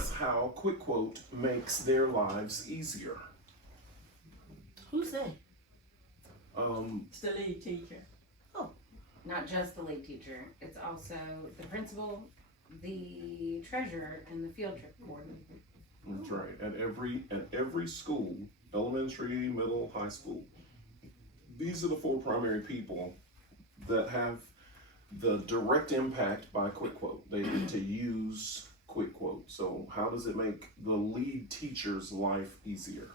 us how Quick Quote makes their lives easier. Who's they? It's the lead teacher. Oh, Not just the lead teacher, it's also the principal, the treasurer, and the field trip coordinator. That's right. At every school, elementary, middle, high school, these are the four primary people that have the direct impact by Quick Quote. They get to use Quick Quote. So how does it make the lead teacher's life easier?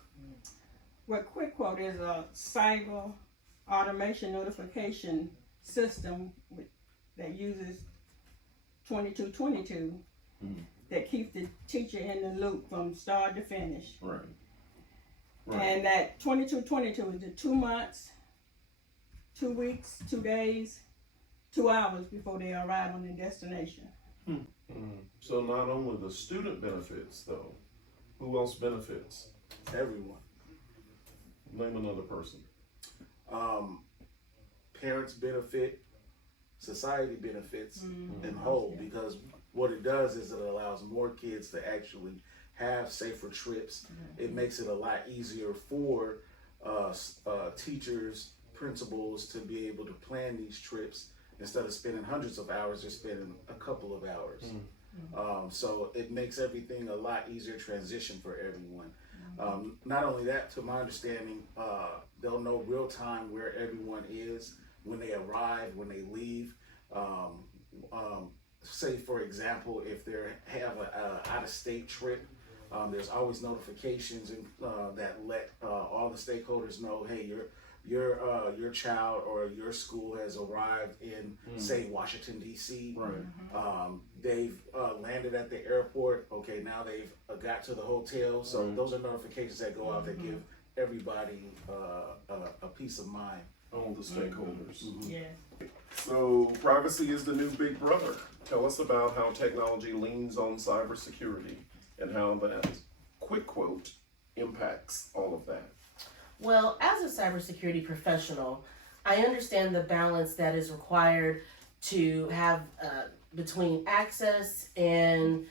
Well, Quick Quote is a cyber automation notification system that uses 2222 that keeps the teacher in the loop from start to finish. Right. And that 2222 is the 2 months, 2 weeks, 2 days, 2 hours before they arrive on their destination. So not only the student benefits, though, who else benefits? Everyone. Name another person. Parents benefit, society benefits in whole, because what it does is it allows more kids to actually have safer trips. It makes it a lot easier for teachers, principals to be able to plan these trips. Instead of spending hundreds of hours, they're spending a couple of hours. So it makes everything a lot easier transition for everyone. Not only that, to my understanding, they'll know real time where everyone is when they arrive, when they leave. Say, for example, if they have a out-of-state trip, there's always notifications that let all the stakeholders know, hey, your child or your school has arrived in, say, Washington, D.C. Right. They've landed at the airport. Okay, now they've got to the hotel. So those are notifications that go out that give everybody a peace of mind. All the stakeholders. Yes. So privacy is the new big brother. Tell us about how technology leans on cybersecurity and how that Quick Quote impacts all of that. well, as a cybersecurity professional, I understand the balance that is required to have between access, and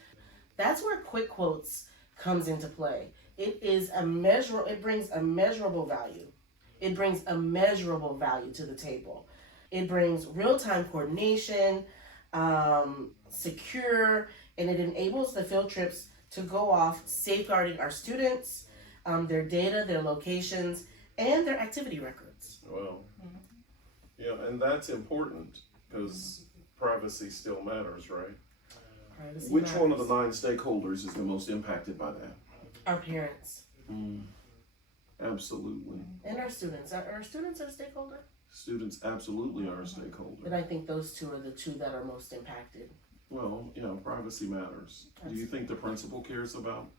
that's where Quick Quotes comes into play. It brings a measurable value. It brings a measurable value to the table. It brings real-time coordination, secure, and it enables the field trips to go off safeguarding our students, their data, their locations, and their activity records. Well, yeah, and that's important because privacy still matters, right? Privacy Which one of matters. the 9 stakeholders is the most impacted by that? Our parents Absolutely. and our students. Our students are a stakeholder? Students absolutely are a stakeholder. And I think those two are the two that are most impacted. Well, privacy matters. Do you think the principal cares about?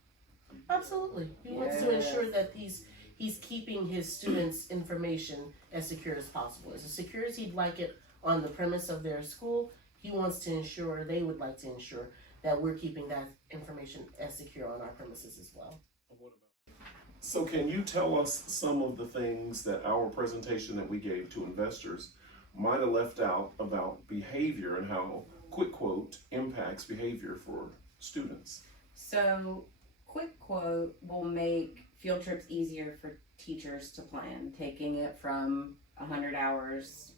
Absolutely. He wants to ensure that he's keeping his students' information as secure as possible. As secure as he'd like it on the premise of their school, he wants to ensure, they would like to ensure, that we're keeping that information as secure on our premises as well. So can you tell us some of the things that our presentation that we gave to investors might have left out about behavior and how Quick Quote impacts behavior for students? So, Quick Quote will make field trips easier for teachers to plan, taking it from 100 hours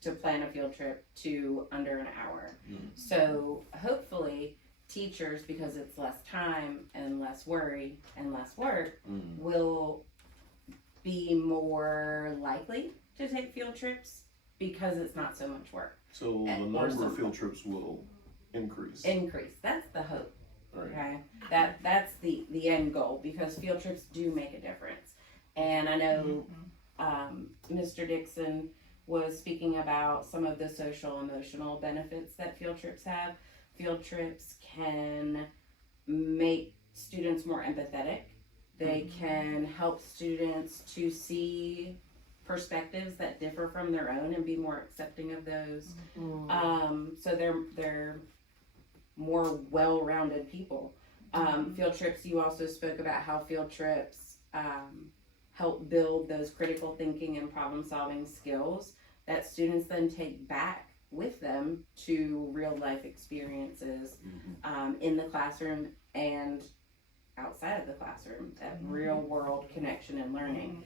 to plan a field trip to under an hour. So, hopefully, teachers, because it's less time and less worry and less work, will be more likely to take field trips because it's not so much work. So the number of field trips will increase. That's the hope. Right. Okay, that's the end goal, because field trips do make a difference. And I know Mr. Dixon was speaking about some of the social emotional benefits that field trips have. Field trips can make students more empathetic. They can help students to see perspectives that differ from their own and be more accepting of those. So they're more well-rounded people. Field trips, you also spoke about how field trips help build those critical thinking and problem-solving skills that students then take back with them to real life experiences in the classroom and outside of the classroom, that real world connection and learning.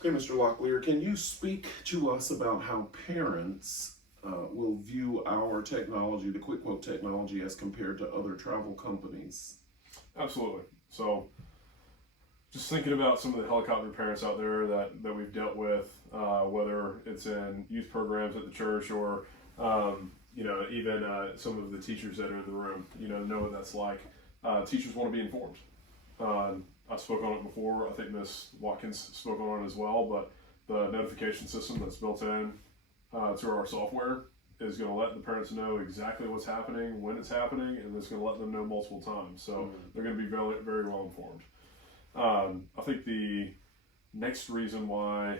Okay, Mr. Locklear, can you speak to us about how parents will view our technology, the Quick Quote technology, as compared to other travel companies? Absolutely. So, just thinking about some of the helicopter parents out there that we've dealt with, whether it's in youth programs at the church or, even some of the teachers that are in the room, know what that's like. Teachers want to be informed. I spoke on it before. I think Ms. Watkins spoke on it as well, but the notification system that's built in to our software is going to let the parents know exactly what's happening, when it's happening, and it's going to let them know multiple times. So they're going to be very, very well informed. I think the next reason why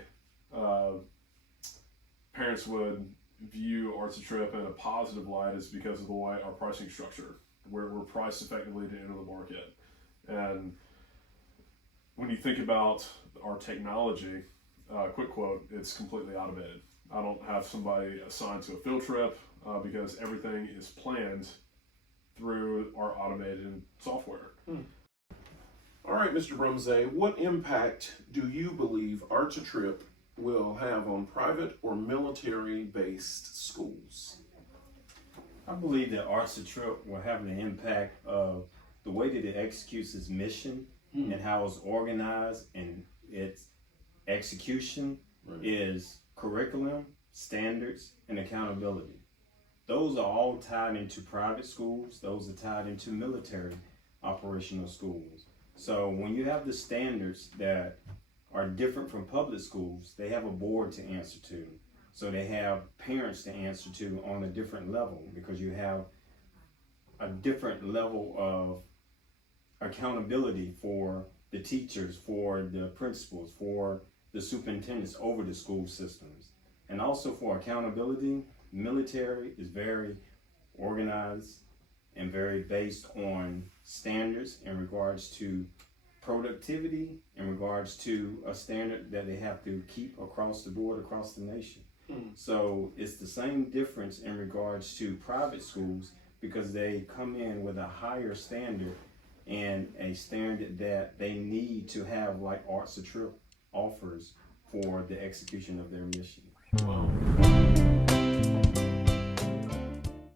parents would view Arts a Trip in a positive light is because of the way our pricing structure, where we're priced effectively to enter the market. And when you think about our technology, Quick Quote, it's completely automated. I don't have somebody assigned to a field trip because everything is planned through our automated software. All right, Mr. Brumsey, what impact do you believe Arts a Trip will have on private or military-based schools? I believe that Arts a Trip will have an impact of the way that it executes its mission and how it's organized, and its execution is curriculum, standards, and accountability. Those are all tied into private schools. Those are tied into military operational schools. So when you have the standards that are different from public schools, they have a board to answer to. So they have parents to answer to on a different level, because you have a different level of accountability for the teachers, for the principals, for the superintendents over the school systems. And also for accountability, military is very organized and very based on standards in regards to productivity, in regards to a standard that they have to keep across the board, across the nation. So it's the same difference in regards to private schools, because they come in with a higher standard and a standard that they need to have, like Arts a Trip offers for the execution of their mission. Wow.